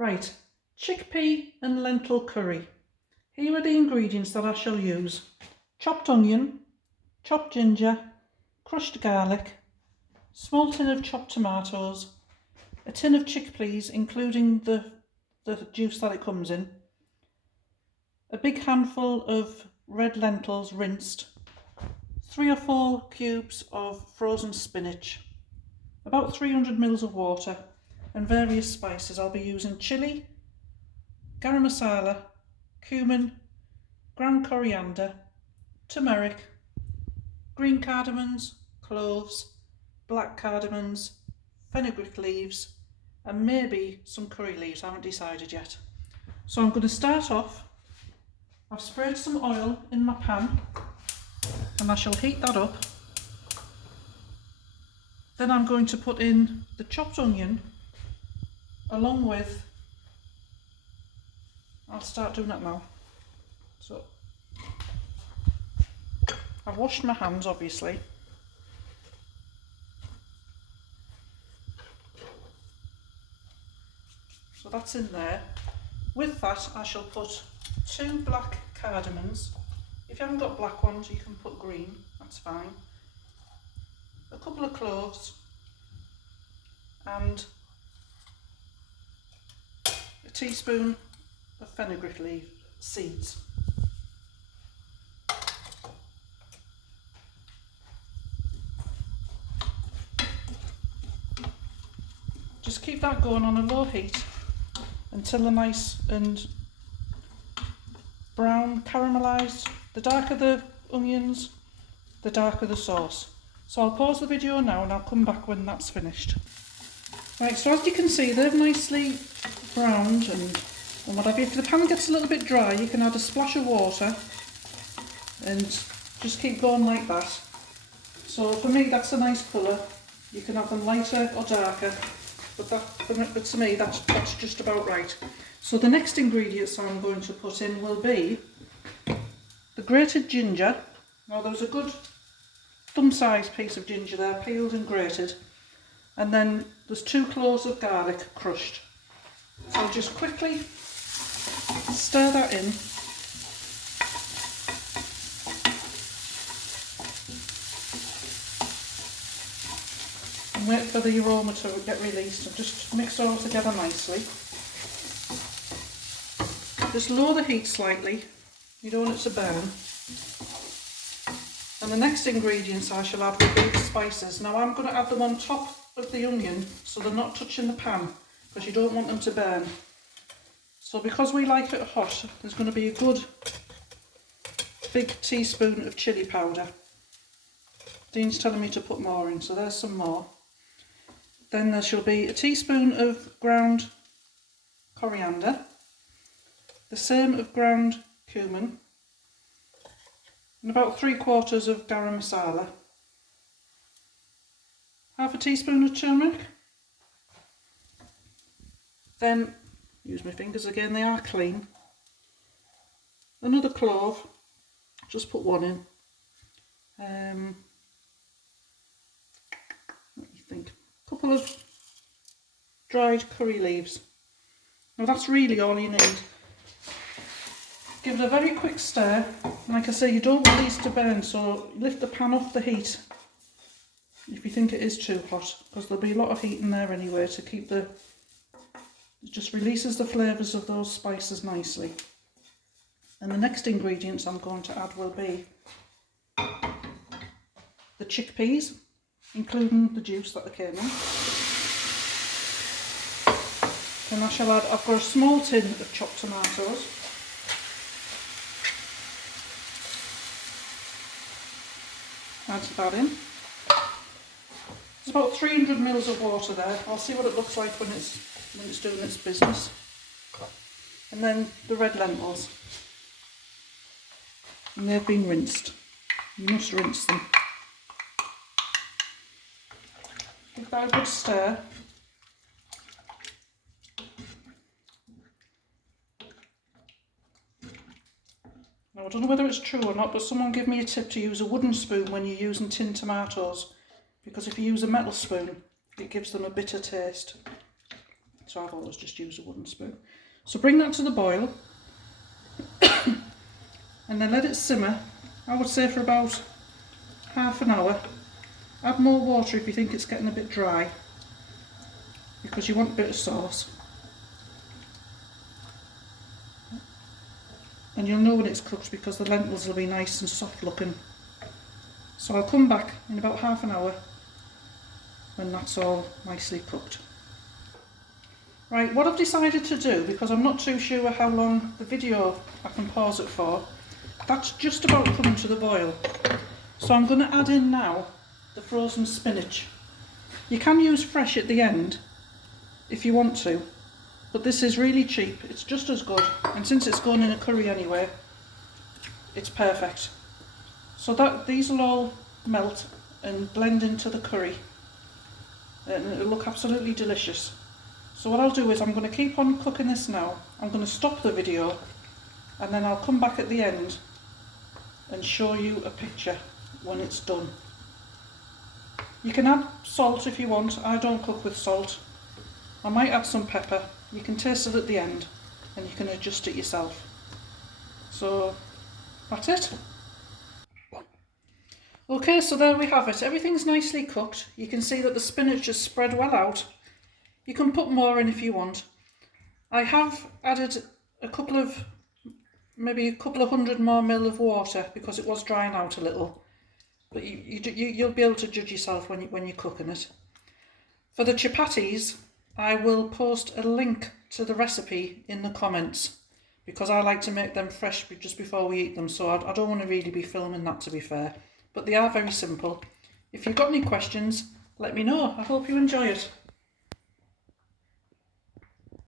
Right, chickpea and lentil curry. Here are the ingredients that I shall use. Chopped onion, chopped ginger, crushed garlic, small tin of chopped tomatoes, a tin of chickpeas including the juice that it comes in, a big handful of red lentils rinsed, 3 or 4 cubes of frozen spinach, about 300 ml of water, and various spices. I'll be using chilli, garam masala, cumin, ground coriander, turmeric, green cardamoms, cloves, black cardamoms, fenugreek leaves, and maybe some curry leaves. I haven't decided yet. So I'm going to start off. I've sprayed some oil in my pan and I shall heat that up. Then I'm going to put in the chopped onion along with, I'll start doing that now. So I've washed my hands obviously. So that's in there. With that I shall put 2 black cardamoms. If you haven't got black ones you can put green, that's fine. A couple of cloves and a teaspoon of fenugreek leaf seeds. Just keep that going on a low heat until they're nice and brown, caramelised. The darker the onions, the darker the sauce. So I'll pause the video now and I'll come back when that's finished. Right, so as you can see they're nicely browned and what have you. If the pan gets a little bit dry you can add a splash of water and just keep going like that. So for me that's a nice colour. You can have them lighter or darker, but to me that's just about right. So the next ingredients I'm going to put in will be the grated ginger. Now there's a good thumb-sized piece of ginger there, peeled and grated, and then there's 2 cloves of garlic crushed. So I'll just quickly stir that in. And wait for the aroma to get released and just mix it all together nicely. Just lower the heat slightly, you don't want it to burn. And the next ingredients I shall add will be the spices. Now I'm going to add them on top of the onion so they're not touching the pan because you don't want them to burn. So because we like it hot, there's going to be a good big teaspoon of chilli powder. Dean's telling me to put more in, so there's some more. Then there shall be a teaspoon of ground coriander, the same of ground cumin, and about 3/4 of garam masala, half a teaspoon of turmeric. Then, use my fingers again, they are clean. Another clove, just put 1 in. What do you think? A couple of dried curry leaves. Now that's really all you need. Give it a very quick stir. Like I say, you don't want these to burn, so lift the pan off the heat if you think it is too hot, because there'll be a lot of heat in there anyway to keep it just releases the flavours of those spices nicely. And the next ingredients I'm going to add will be the chickpeas, including the juice that they came in. And I shall add, I've got a small tin of chopped tomatoes. Add that in. There's about 300 ml of water there. I'll see what it looks like when it's doing its business. And then the red lentils. And they've been rinsed. You must rinse them. Give that a good stir. Now, I don't know whether it's true or not, but someone gave me a tip to use a wooden spoon when you're using tinned tomatoes, because if you use a metal spoon, it gives them a bitter taste. so I've always just used a wooden spoon. So bring that to the boil and then let it simmer, I would say for about half an hour. Add more water if you think it's getting a bit dry, because you want a bit of sauce. And you'll know when it's cooked because the lentils will be nice and soft looking. So I'll come back in about half an hour when that's all nicely cooked. Right, what I've decided to do, because I'm not too sure how long the video I can pause it for, that's just about coming to the boil. So I'm going to add in now the frozen spinach. You can use fresh at the end if you want to, but this is really cheap, it's just as good, and since it's going in a curry anyway, it's perfect. So that these will all melt and blend into the curry, and it'll look absolutely delicious. So what I'll do is I'm going to keep on cooking this now. I'm going to stop the video and then I'll come back at the end and show you a picture when it's done. You can add salt if you want. I don't cook with salt. I might add some pepper. You can taste it at the end and you can adjust it yourself. So that's it. Okay, so there we have it. Everything's nicely cooked. You can see that the spinach is spread well out. You can put more in if you want. I have added maybe a couple of 100 more ml of water because it was drying out a little. But you'll be able to judge yourself when you're cooking it. For the chapatis, I will post a link to the recipe in the comments because I like to make them fresh just before we eat them. So I don't want to really be filming that, to be fair. But they are very simple. If you've got any questions, let me know. I hope you enjoy it.